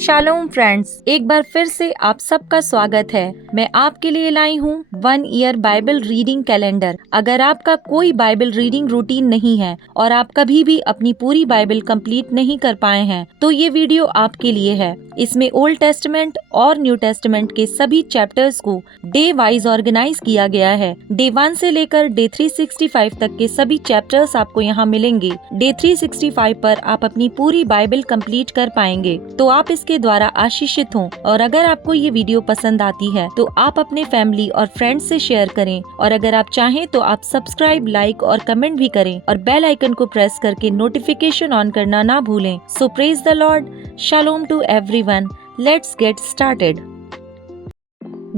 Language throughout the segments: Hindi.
शालोम फ्रेंड्स, एक बार फिर से आप सबका स्वागत है। मैं आपके लिए लाई हूँ 1 ईयर बाइबल रीडिंग कैलेंडर। अगर आपका कोई बाइबल रीडिंग रूटीन नहीं है और आप कभी भी अपनी पूरी बाइबल कंप्लीट नहीं कर पाए हैं, तो ये वीडियो आपके लिए है। इसमें ओल्ड टेस्टमेंट और न्यू टेस्टमेंट के सभी चैप्टर्स को डे वाइज ऑर्गेनाइज किया गया है। डे 1 से लेकर डे 365 तक के सभी चैप्टर्स आपको यहाँ मिलेंगे। डे 365 पर आप अपनी पूरी बाइबल कंप्लीट कर पाएंगे, तो आप इसके द्वारा आशीषित हों। और अगर आपको ये वीडियो पसंद आती है तो आप अपने फैमिली और फ्रेंड्स से शेयर करें, और अगर आप चाहें तो आप सब्सक्राइब, लाइक और कमेंट भी करें और बेल आइकन को प्रेस करके नोटिफिकेशन ऑन करना ना भूलें। So praise the Lord, shalom to everyone. Let's get started.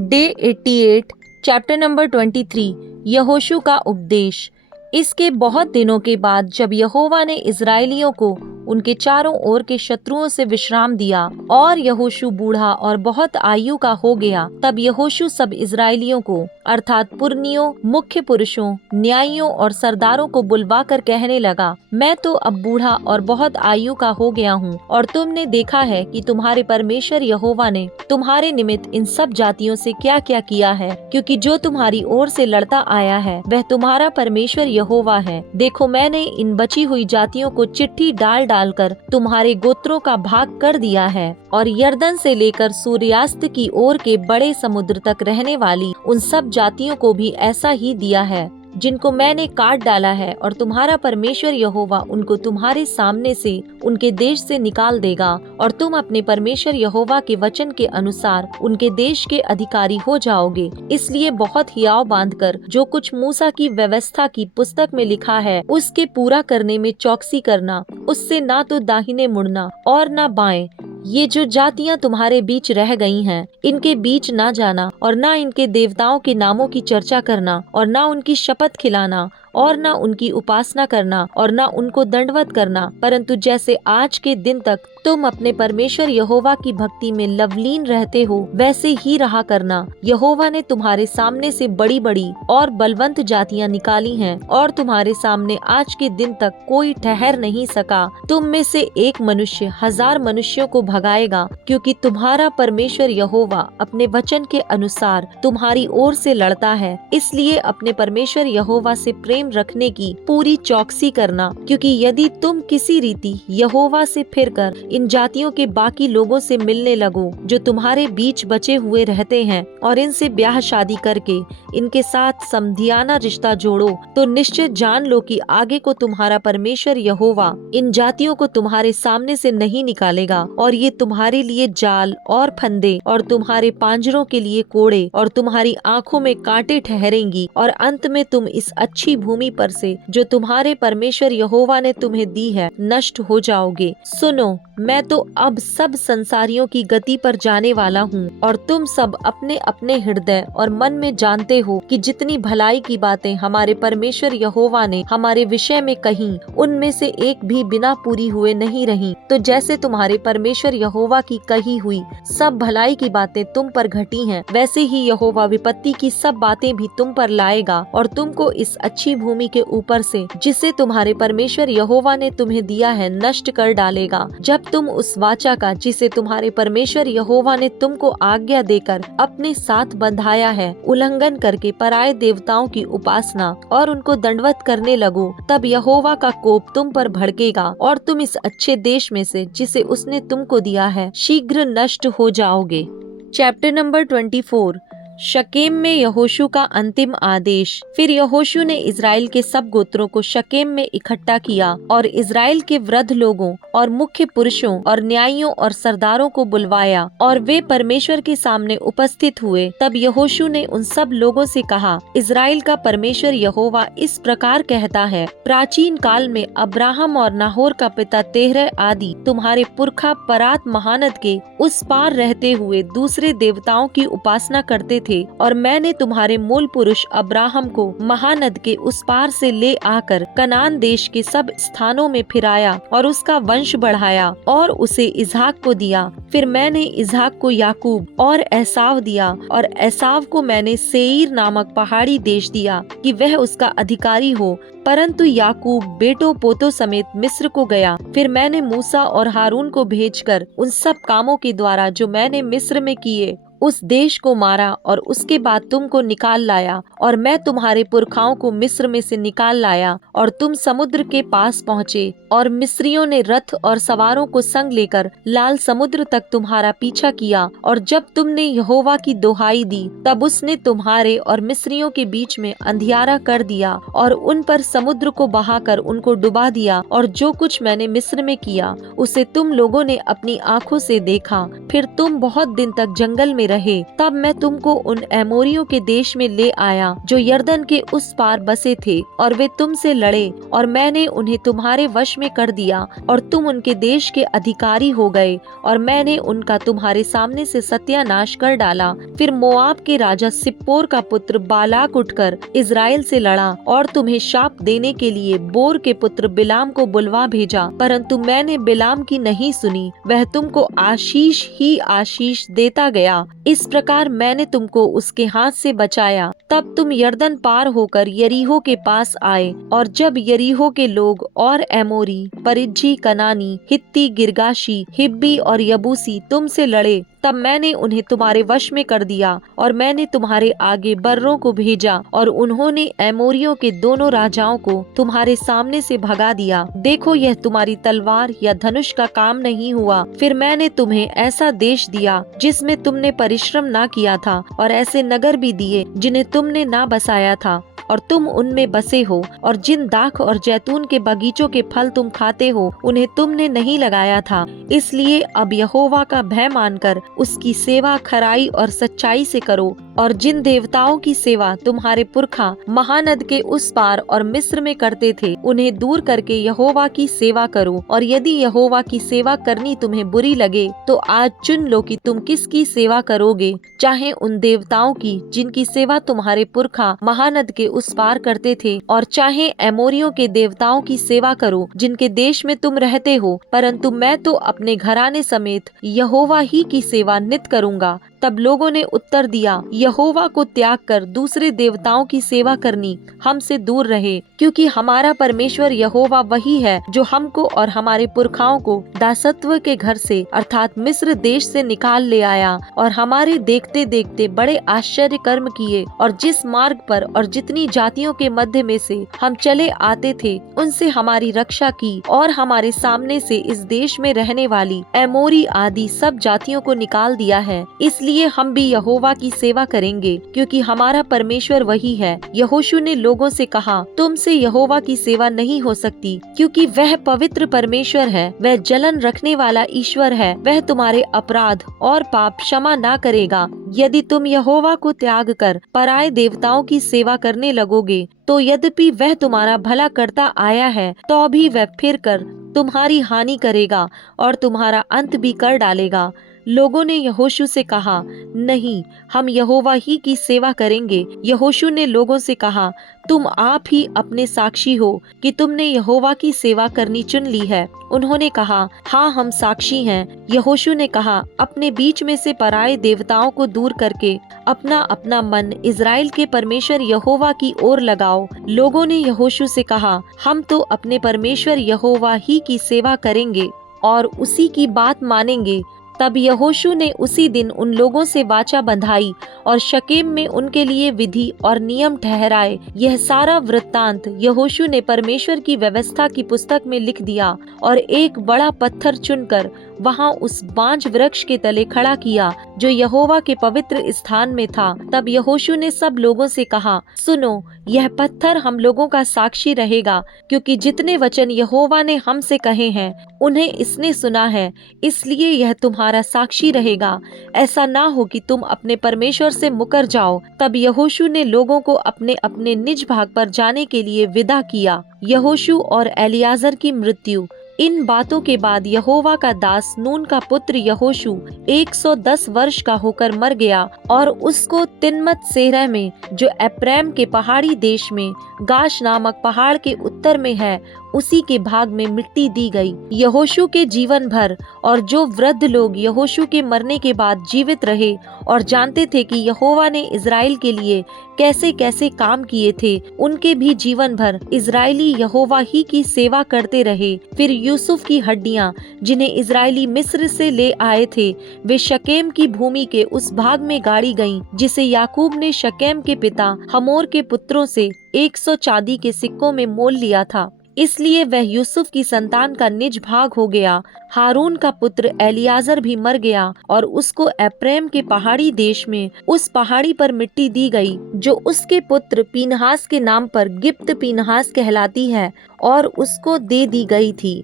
Day 88, chapter number 23, यहोशू का उपदेश। इसके बहुत दिनों के बाद जब यहोवा ने इजराइलियों को उनके चारों ओर के शत्रुओं से विश्राम दिया और यहोशू बूढ़ा और बहुत आयु का हो गया, तब यहोशू सब इजराइलियों को अर्थात पुरनियों, मुख्य पुरुषों, न्यायियों और सरदारों को बुलवा कर कहने लगा, मैं तो अब बूढ़ा और बहुत आयु का हो गया हूँ, और तुमने देखा है कि तुम्हारे परमेश्वर यहोवा ने तुम्हारे निमित्त इन सब जातियों से क्या क्या किया है, क्योंकि जो तुम्हारी ओर से लड़ता आया है वह तुम्हारा परमेश्वर यहोवा है। देखो, मैंने इन बची हुई जातियों को चिट्ठी डालकर तुम्हारे गोत्रों का भाग कर दिया है, और यरदन से लेकर सूर्यास्त की ओर के बड़े समुद्र तक रहने वाली उन सब जातियों को भी ऐसा ही दिया है जिनको मैंने काट डाला है, और तुम्हारा परमेश्वर यहोवा उनको तुम्हारे सामने से उनके देश से निकाल देगा, और तुम अपने परमेश्वर यहोवा के वचन के अनुसार उनके देश के अधिकारी हो जाओगे। इसलिए बहुत हियाव बांधकर जो कुछ मूसा की व्यवस्था की पुस्तक में लिखा है उसके पूरा करने में चौकसी करना, उससे ना तो दाहिने मुड़ना और ना बाएं। ये जो जातियां तुम्हारे बीच रह गई हैं, इनके बीच ना जाना, और ना इनके देवताओं के नामों की चर्चा करना, और ना उनकी शपथ खिलाना, और ना उनकी उपासना करना, और ना उनको दंडवत करना, परंतु जैसे आज के दिन तक तुम अपने परमेश्वर यहोवा की भक्ति में लवलीन रहते हो वैसे ही रहा करना। यहोवा ने तुम्हारे सामने से बड़ी बड़ी और बलवंत जातियां निकाली हैं, और तुम्हारे सामने आज के दिन तक कोई ठहर नहीं सका। तुम में से एक मनुष्य 1000 मनुष्यों को भगाएगा, क्योंकि तुम्हारा परमेश्वर यहोवा अपने वचन के अनुसार तुम्हारी ओर से लड़ता है। इसलिए अपने परमेश्वर यहोवा से प्रेम रखने की पूरी चौकसी करना, क्योंकि यदि तुम किसी रीति यहोवा से फिरकर इन जातियों के बाकी लोगों से मिलने लगो जो तुम्हारे बीच बचे हुए रहते हैं, और इनसे ब्याह शादी करके इनके साथ समधियाना रिश्ता जोड़ो, तो निश्चित जान लो कि आगे को तुम्हारा परमेश्वर यहोवा इन जातियों को तुम्हारे सामने से नहीं निकालेगा, और ये तुम्हारे लिए जाल और फंदे और तुम्हारे पांजरों के लिए कोड़े और तुम्हारी आंखों में कांटे ठहरेंगी, और अंत में तुम इस अच्छी भूमि पर से जो तुम्हारे परमेश्वर यहोवा ने तुम्हें दी है नष्ट हो जाओगे। सुनो, मैं तो अब सब संसारियों की गति पर जाने वाला हूँ, और तुम सब अपने अपने हृदय और मन में जानते हो कि जितनी भलाई की बातें हमारे परमेश्वर यहोवा ने हमारे विषय में कही, उनमें से एक भी बिना पूरी हुए नहीं रही। तो जैसे तुम्हारे परमेश्वर यहोवा की कही हुई सब भलाई की बातें तुम पर घटी हैं, वैसे ही यहोवा विपत्ति की सब बातें भी तुम पर लाएगा, और तुमको इस अच्छी भूमि के ऊपर से जिसे तुम्हारे परमेश्वर यहोवा ने तुम्हें दिया है नष्ट कर डालेगा। जब तुम उस वाचा का जिसे तुम्हारे परमेश्वर यहोवा ने तुमको आज्ञा देकर अपने साथ बंधाया है उल्लंघन करके पराये देवताओं की उपासना और उनको दंडवत करने लगो, तब यहोवा का कोप तुम पर भड़केगा, और तुम इस अच्छे देश में से जिसे उसने तुमको दिया है शीघ्र नष्ट हो जाओगे। चैप्टर नंबर 24, शकेम में यहोशू का अंतिम आदेश। फिर यहोशू ने इजराइल के सब गोत्रों को शकेम में इकट्ठा किया, और इजराइल के वृद्ध लोगों और मुख्य पुरुषों और न्यायियों और सरदारों को बुलवाया, और वे परमेश्वर के सामने उपस्थित हुए। तब यहोशू ने उन सब लोगों से कहा, इजराइल का परमेश्वर यहोवा इस प्रकार कहता है, प्राचीन काल में अब्राहम और नाहोर का पिता तेरह आदि तुम्हारे पुरखा परात महानद के उस पार रहते हुए दूसरे देवताओं की उपासना करते थे और मैंने तुम्हारे मूल पुरुष अब्राहम को महानद के उस पार से ले आकर कनान देश के सब स्थानों में फिराया और उसका वंश बढ़ाया और उसे इसहाक को दिया। फिर मैंने इसहाक को याकूब और एसाव दिया और एसाव को मैंने सेईर नामक पहाड़ी देश दिया कि वह उसका अधिकारी हो। परंतु याकूब बेटों पोतों समेत मिस्र को गया। फिर मैंने मूसा और हारून को भेजकर उन सब कामों के द्वारा जो मैंने मिस्र में किए उस देश को मारा और उसके बाद तुमको निकाल लाया। और मैं तुम्हारे पुरखाओं को मिस्र में से निकाल लाया और तुम समुद्र के पास पहुँचे और मिस्रियों ने रथ और सवारों को संग लेकर लाल समुद्र तक तुम्हारा पीछा किया। और जब तुमने यहोवा की दोहाई दी तब उसने तुम्हारे और मिस्रियों के बीच में अंधियारा कर दिया और उन पर समुद्र को बहाकर उनको डुबा दिया। और जो कुछ मैंने मिस्र में किया उसे तुम लोगों ने अपनी आंखों से देखा। फिर तुम बहुत दिन तक जंगल में रहे। तब मैं तुमको उन एमोरियों के देश में ले आया जो यरदन के उस पार बसे थे और वे तुमसे लड़े और मैंने उन्हें तुम्हारे वश में कर दिया और तुम उनके देश के अधिकारी हो गए और मैंने उनका तुम्हारे सामने से सत्यानाश कर डाला। फिर मोआब के राजा सिप्पोर का पुत्र बालाक उठकर इज़राइल से लड़ा और तुम्हें शाप देने के लिए बोर के पुत्र बिलाम को बुलवा भेजा, परंतु मैंने बिलाम की नहीं सुनी। वह तुमको आशीष ही आशीष देता गया। इस प्रकार मैंने तुमको उसके हाथ से बचाया। तब तुम यरदन पार होकर यरीहो के पास आए। और जब यरीहो के लोग और एमोरी, परिज्जी, कनानी, हित्ती, गिरगाशी, हिब्बी और यबूसी तुमसे लड़े तब मैंने उन्हें तुम्हारे वश में कर दिया और मैंने तुम्हारे आगे बर्रों को भेजा और उन्होंने एमोरियों के दोनों राजाओं को तुम्हारे सामने से भगा दिया। देखो, यह तुम्हारी तलवार या धनुष का काम नहीं हुआ। फिर मैंने तुम्हें ऐसा देश दिया जिसमें तुमने परिश्रम ना किया था और ऐसे नगर भी दिए जिन्हें तुमने ना बसाया था और तुम उनमें बसे हो। और जिन दाख और जैतून के बगीचों के फल तुम खाते हो उन्हें तुमने नहीं लगाया था। इसलिए अब यहोवा का भय मानकर उसकी सेवा खराई और सच्चाई से करो। और जिन देवताओं की सेवा तुम्हारे पुरखा महानद के उस पार और मिस्र में करते थे उन्हें दूर करके यहोवा की सेवा करो। और यदि यहोवा की सेवा करनी तुम्हें बुरी लगे तो आज चुन लो कि तुम किसकी सेवा करोगे, चाहे उन देवताओं की जिनकी सेवा तुम्हारे पुरखा महानद के उस पार करते थे, और चाहे एमोरियों के देवताओं की सेवा करो जिनके देश में तुम रहते हो। परंतु मैं तो अपने घराने समेत यहोवा ही की सेवा नित करूंगा। तब लोगों ने उत्तर दिया, यहोवा को त्याग कर दूसरे देवताओं की सेवा करनी हमसे दूर रहे, क्योंकि हमारा परमेश्वर यहोवा वही है जो हमको और हमारे पुरखाओं को दासत्व के घर से अर्थात मिस्र देश से निकाल ले आया और हमारे देखते देखते बड़े आश्चर्य कर्म किए। और जिस मार्ग पर और जितनी जातियों के मध्य में से हम चले आते थे उनसे हमारी रक्षा की और हमारे सामने से इस देश में रहने वाली एमोरी आदि सब जातियों को निकाल दिया है। इसलिए हम भी यहोवा की सेवा करेंगे, क्योंकि हमारा परमेश्वर वही है। यहोशू ने लोगों से कहा, तुमसे यहोवा की सेवा नहीं हो सकती, क्योंकि वह पवित्र परमेश्वर है, वह जलन रखने वाला ईश्वर है। वह तुम्हारे अपराध और पाप क्षमा ना करेगा। यदि तुम यहोवा को त्याग कर पराये देवताओं की सेवा करने लगोगे तो यद्यपि वह तुम्हारा भला करता आया है तो भी वह फिर कर तुम्हारी हानि करेगा और तुम्हारा अंत भी कर डालेगा। लोगों ने यहोशू से कहा, नहीं, हम यहोवा ही की सेवा करेंगे। यहोशू ने लोगों से कहा, तुम आप ही अपने साक्षी हो कि तुमने यहोवा की सेवा करनी चुन ली है। उन्होंने कहा, हाँ, हम साक्षी हैं। यहोशू ने कहा, अपने बीच में से पराये देवताओं को दूर करके अपना अपना मन इज़राइल के परमेश्वर यहोवा की ओर लगाओ। लोगों ने यहोशू से कहा, हम तो अपने परमेश्वर यहोवा ही की सेवा करेंगे और उसी की बात मानेंगे। तब यहोशू ने उसी दिन उन लोगों से वाचा बंधाई और शकेम में उनके लिए विधि और नियम ठहराए। यह सारा वृत्तांत यहोशू ने परमेश्वर की व्यवस्था की पुस्तक में लिख दिया और एक बड़ा पत्थर चुनकर वहां उस बांज वृक्ष के तले खड़ा किया जो यहोवा के पवित्र स्थान में था। तब यहोशू ने सब लोगों से कहा, सुनो, यह पत्थर हम लोगों का साक्षी रहेगा, क्योंकि जितने वचन यहोवा ने हमसे कहे हैं उन्हें इसने सुना है, इसलिए यह तुम्हारा साक्षी रहेगा। ऐसा ना हो कि तुम अपने परमेश्वर से मुकर जाओ। तब यहोशू ने लोगों को अपने अपने निज भाग पर जाने के लिए विदा किया। यहोशू और एलियाजर की मृत्यु। इन बातों के बाद यहोवा का दास नून का पुत्र यहोशू 110 वर्ष का होकर मर गया और उसको तिनमत सेरह में, जो एप्रैम के पहाड़ी देश में गाश नामक पहाड़ के उत्तर में है, उसी के भाग में मिट्टी दी गई। यहोशू के जीवन भर और जो वृद्ध लोग यहोशू के मरने के बाद जीवित रहे और जानते थे कि यहोवा ने इज़राइल के लिए कैसे कैसे काम किए थे, उनके भी जीवन भर इज़राइली यहोवा ही की सेवा करते रहे। फिर यूसुफ की हड्डियां, जिन्हें इज़राइली मिस्र से ले आए थे, वे शकेम की भूमि के उस भाग में गाड़ी गईं, जिसे याकूब ने शकेम के पिता हमोर के पुत्रों से 100 चांदी के सिक्कों में मोल लिया था। इसलिए वह यूसुफ की संतान का निज भाग हो गया। हारून का पुत्र एलियाजर भी मर गया और उसको एप्रैम के पहाड़ी देश में उस पहाड़ी पर मिट्टी दी गई, जो उसके पुत्र पीनहास के नाम पर गिप्त पीनहास कहलाती है, और उसको दे दी गई थी।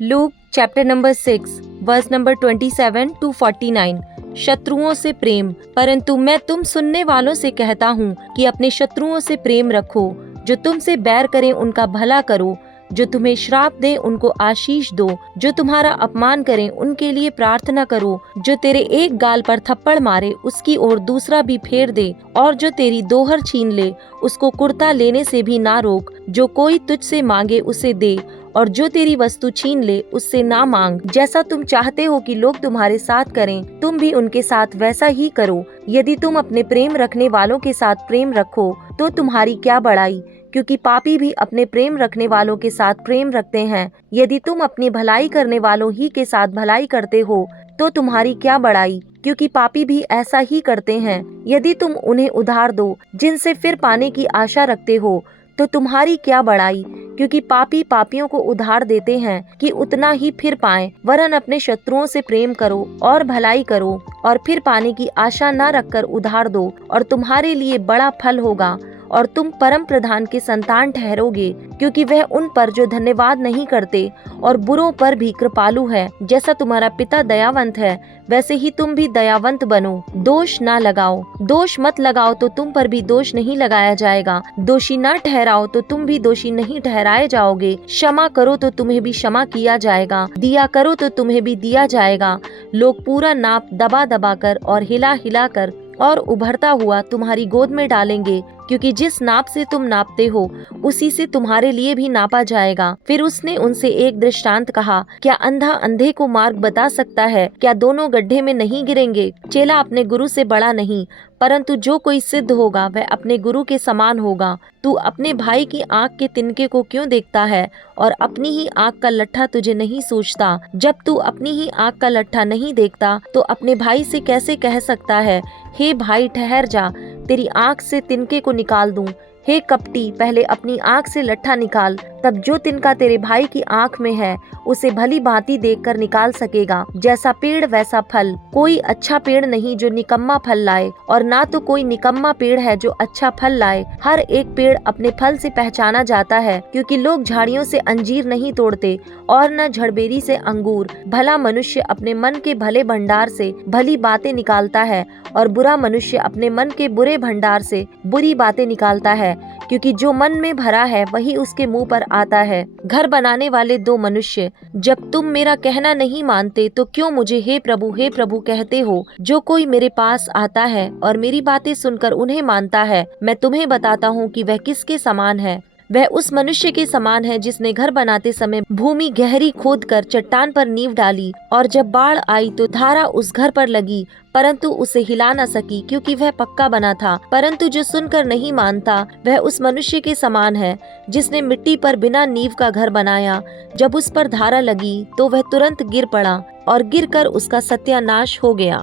Luke chapter number 6 verse number 27 to 49। शत्रुओं से प्रेम। परंतु मैं तुम सुनने वालों से कहता हूँ कि अपने शत्रुओं से प्रेम रखो, जो तुमसे बैर करें उनका भला करो, जो तुम्हें श्राप दें उनको आशीष दो, जो तुम्हारा अपमान करें उनके लिए प्रार्थना करो, जो तेरे एक गाल पर थप्पड़ मारे उसकी ओर दूसरा भी फेर दे, और जो तेरी दोहर छीन ले उसको कुर्ता लेने से भी ना रोक। जो कोई तुझसे मांगे उसे दे, और जो तेरी वस्तु छीन ले उससे ना मांग। जैसा तुम चाहते हो कि लोग तुम्हारे साथ करें, तुम भी उनके साथ वैसा ही करो। यदि तुम अपने प्रेम रखने वालों के साथ प्रेम रखो तो तुम्हारी क्या बड़ाई, क्योंकि पापी भी अपने प्रेम रखने वालों के साथ प्रेम रखते हैं। यदि तुम अपनी भलाई करने वालों ही के साथ भलाई करते हो तो तुम्हारी क्या बड़ाई, क्योंकि पापी भी ऐसा ही करते हैं। यदि तुम उन्हें उधार दो जिनसे फिर पाने की आशा रखते हो तो तुम्हारी क्या बड़ाई, क्योंकि पापी पापियों को उधार देते हैं कि उतना ही फिर पाएं। वरन अपने शत्रुओं से प्रेम करो और भलाई करो और फिर पाने की आशा न रखकर उधार दो, और तुम्हारे लिए बड़ा फल होगा और तुम परम प्रधान के संतान ठहरोगे, क्योंकि वह उन पर जो धन्यवाद नहीं करते और बुरों पर भी कृपालु है। जैसा तुम्हारा पिता दयावंत है वैसे ही तुम भी दयावंत बनो। दोष ना लगाओ, दोष मत लगाओ तो तुम पर भी दोष नहीं लगाया जाएगा। दोषी ना ठहराओ तो तुम भी दोषी नहीं ठहराए जाओगे। क्षमा करो तो तुम्हें भी क्षमा किया जाएगा, दिया करो तो तुम्हें भी दिया जाएगा। लोग पूरा नाप दबा दबा कर और हिला हिला कर और उभरता हुआ तुम्हारी गोद में डालेंगे, क्योंकि जिस नाप से तुम नापते हो उसी से तुम्हारे लिए भी नापा जाएगा। फिर उसने उनसे एक दृष्टांत कहा, क्या अंधा अंधे को मार्ग बता सकता है? क्या दोनों गड्ढे में नहीं गिरेंगे? चेला अपने गुरु से बड़ा नहीं, परंतु जो कोई सिद्ध होगा वह अपने गुरु के समान होगा। तू अपने भाई की आंख के तिनके को क्यों देखता है और अपनी ही आंख का लट्ठा तुझे नहीं सूझता? जब तू अपनी ही आंख का लट्ठा नहीं देखता तो अपने भाई से कैसे कह सकता है, हे भाई ठहर जा, तेरी आंख से तिनके को निकाल दूं? हे कपटी, पहले अपनी आंख से लट्ठा निकाल, तब जो तिनका तेरे भाई की आंख में है उसे भली भांति देखकर निकाल सकेगा। जैसा पेड़ वैसा फल। कोई अच्छा पेड़ नहीं जो निकम्मा फल लाए, और ना तो कोई निकम्मा पेड़ है जो अच्छा फल लाए। हर एक पेड़ अपने फल से पहचाना जाता है, क्योंकि लोग झाड़ियों से अंजीर नहीं तोड़ते और न झड़बेरी से अंगूर। भला मनुष्य अपने मन के भले भंडार से भली बातें निकालता है, और बुरा मनुष्य अपने मन के बुरे भंडार से बुरी बातें निकालता है, क्योंकि जो मन में भरा है वही उसके मुंह पर आता है। घर बनाने वाले दो मनुष्य, जब तुम मेरा कहना नहीं मानते तो क्यों मुझे हे प्रभु कहते हो? जो कोई मेरे पास आता है और मेरी बातें सुनकर उन्हें मानता है, मैं तुम्हें बताता हूँ कि वह किसके समान है। वह उस मनुष्य के समान है जिसने घर बनाते समय भूमि गहरी खोदकर चट्टान पर नींव डाली, और जब बाढ़ आई तो धारा उस घर पर लगी, परंतु उसे हिला न सकी, क्योंकि वह पक्का बना था। परंतु जो सुनकर नहीं मानता वह उस मनुष्य के समान है जिसने मिट्टी पर बिना नींव का घर बनाया। जब उस पर धारा लगी तो वह तुरंत गिर पड़ा, और गिरकर उसका सत्यानाश हो गया।